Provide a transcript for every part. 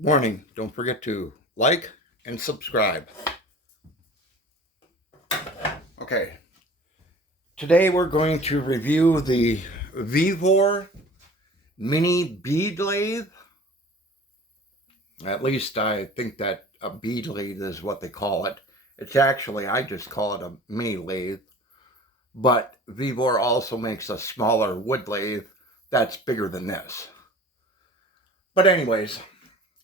Warning, don't forget to like and subscribe. Okay, today we're going to review the Vevor mini bead lathe. At least I think that a bead lathe is what they call it. It's actually, I just call it a mini lathe. But Vevor also makes a smaller wood lathe that's bigger than this. But anyways,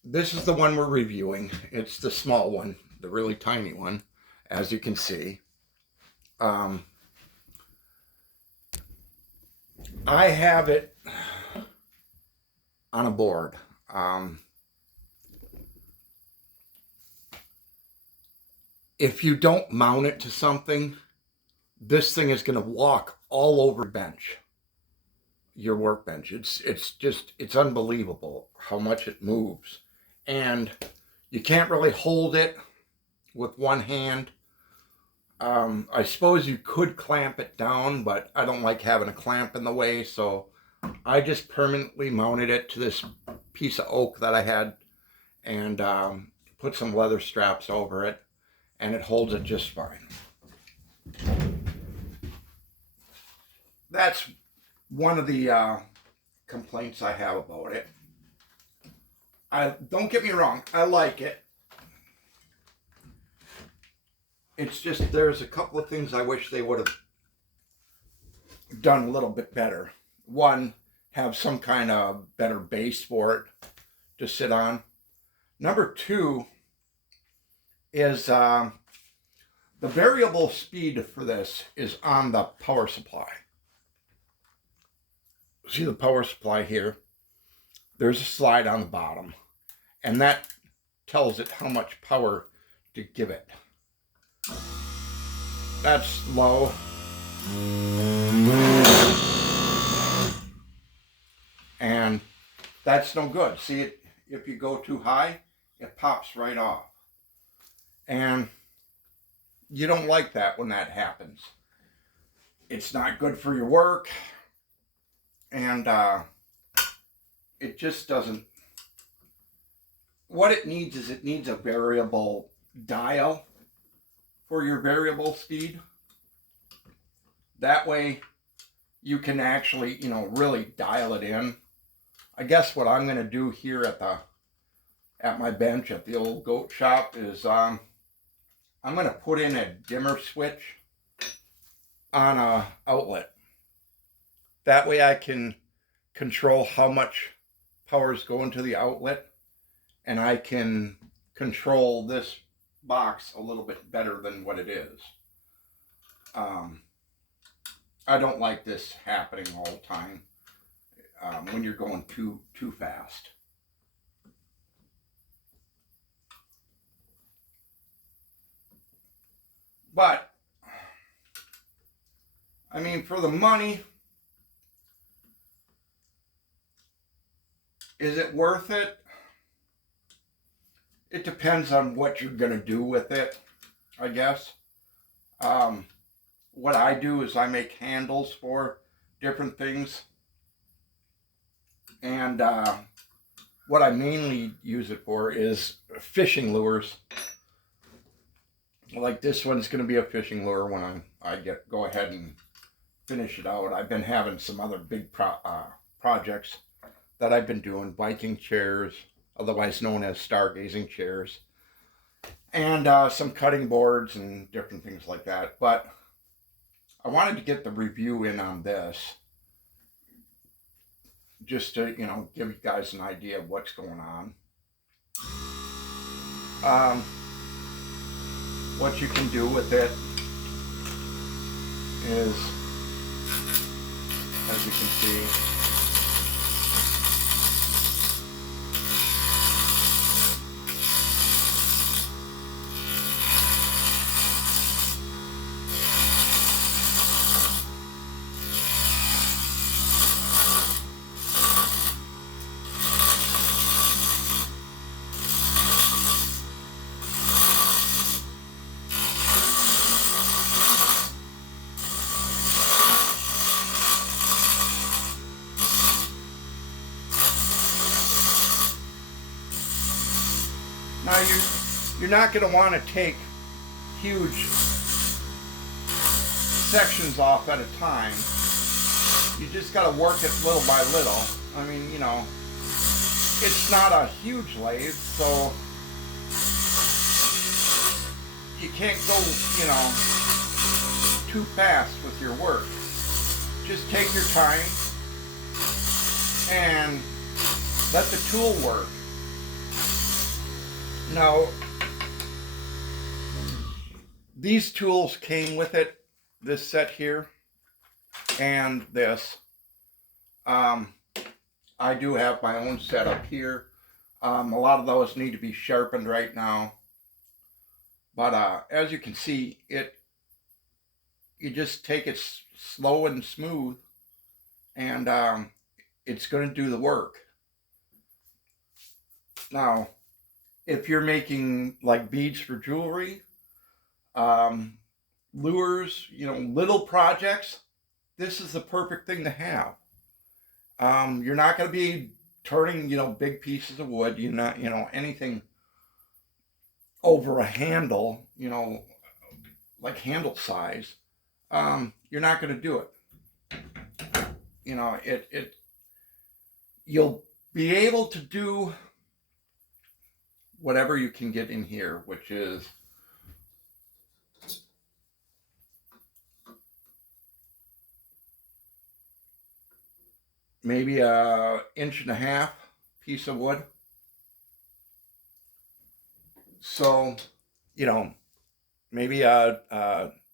this is the one we're reviewing. It's the small one, the really tiny one, as you can see. I have it on a board. If you don't mount it to something, this thing is going to walk all over your workbench. It's unbelievable how much it moves. And you can't really hold it with one hand. I suppose you could clamp it down, but I don't like having a clamp in the way, so I just permanently mounted it to this piece of oak that I had and put some leather straps over it, and it holds it just fine. That's one of the complaints I have about it. Don't get me wrong, I like it. It's just there's a couple of things I wish they would have done a little bit better. One, have some kind of better base for it to sit on. Number two is the variable speed for this is on the power supply. See the power supply here? There's a slide on the bottom, and that tells it how much power to give it. That's low. And that's no good. See it, if you go too high, it pops right off. And you don't like that when that happens. It's not good for your work. And it just doesn't. What it needs is it needs a variable dial for your variable speed. That way you can actually, really dial it in. I guess what I'm going to do here at my bench at the old goat shop is I'm going to put in a dimmer switch on a outlet. That way I can control how much power is going to the outlet, and I can control this box a little bit better than what it is. I don't like this happening all the time when you're going too fast. But I mean, for the money, is it worth it? It depends on what you're going to do with it, I guess. What I do is I make handles for different things. And what I mainly use it for is fishing lures. Like this one's going to be a fishing lure when I go ahead and finish it out. I've been having some other big projects that I've been doing. Viking chairs, otherwise known as stargazing chairs. And some cutting boards and different things like that. But I wanted to get the review in on this, just to, give you guys an idea of what's going on. What you can do with it is, as you can see, Now you're not going to want to take huge sections off at a time. You just got to work it little by little. I mean, you know, it's not a huge lathe, so you can't go, you know, too fast with your work. Just take your time and let the tool work. Now, these tools came with it, this set here and this. I do have my own setup here. A lot of those need to be sharpened right now. But as you can see, you just take it slow and smooth, and it's going to do the work. Now, if you're making like beads for jewelry, lures, you know, little projects, this is the perfect thing to have. You're not going to be turning, you know, big pieces of wood. You're not, you know, anything over a handle, you know, like handle size. You're not going to do it. You know, you'll be able to do whatever you can get in here, which is maybe 1.5 inch piece of wood. So, you know, maybe a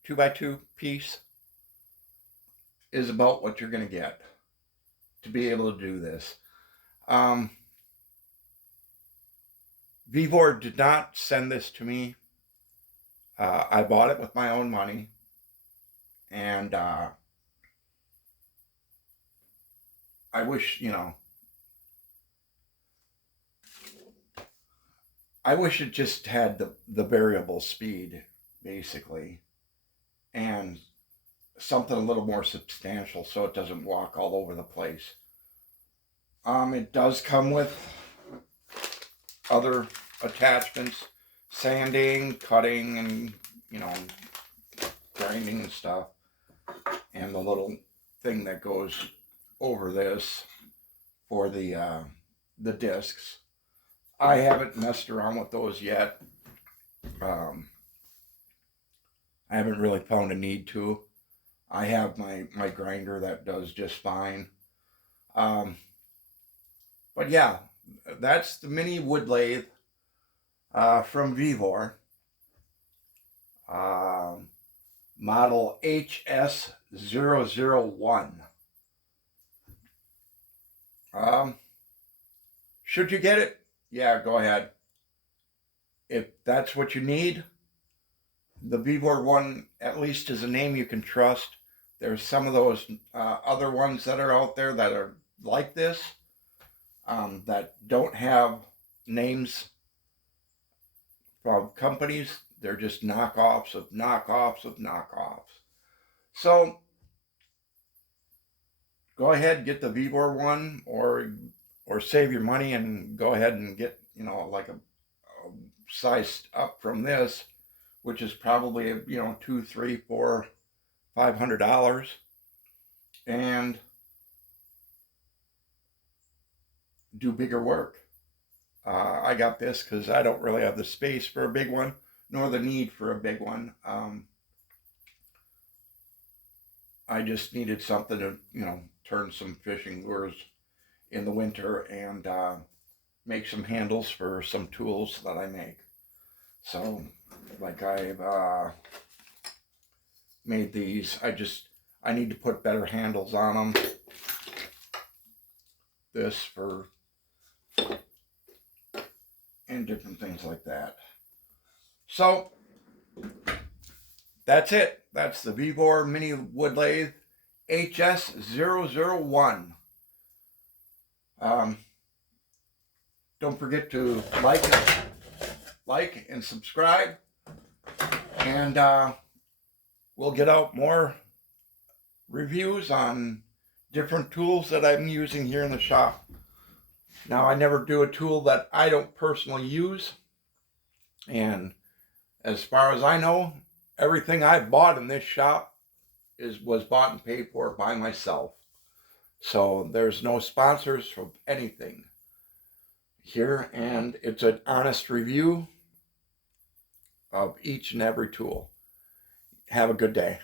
2x2 piece is about what you're going to get to be able to do this. Vevor did not send this to me. I bought it with my own money, and I wish, you know, I wish it just had the variable speed, basically, and something a little more substantial so it doesn't walk all over the place. It does come with other attachments, sanding, cutting, and, you know, grinding and stuff, and the little thing that goes over this for the discs. I haven't messed around with those yet. I haven't really found a need to. I have my grinder that does just fine. But yeah, that's the mini wood lathe from Vevor. Model HS001. Should you get it? Yeah, go ahead. If that's what you need, the Vevor one at least is a name you can trust. There's some of those other ones that are out there that are like this, that don't have names from companies. They're just knockoffs of knockoffs of knockoffs. So go ahead and get the Vevor one, or save your money and go ahead and get, you know, like a size up from this, which is probably, you know, $200, $300, $400, $500, and do bigger work. I got this because I don't really have the space for a big one, nor the need for a big one. I just needed something to, you know, turn some fishing lures in the winter and make some handles for some tools that I make. So, like, I've made these. I need to put better handles on them. This for, and different things like that. So, that's it. That's the Vevor mini wood lathe HS001. Don't forget to like and subscribe, and we'll get out more reviews on different tools that I'm using here in the shop. Now, I never do a tool that I don't personally use. And as far as I know, everything I bought in this shop was bought and paid for by myself. So there's no sponsors for anything here, and it's an honest review of each and every tool. Have a good day.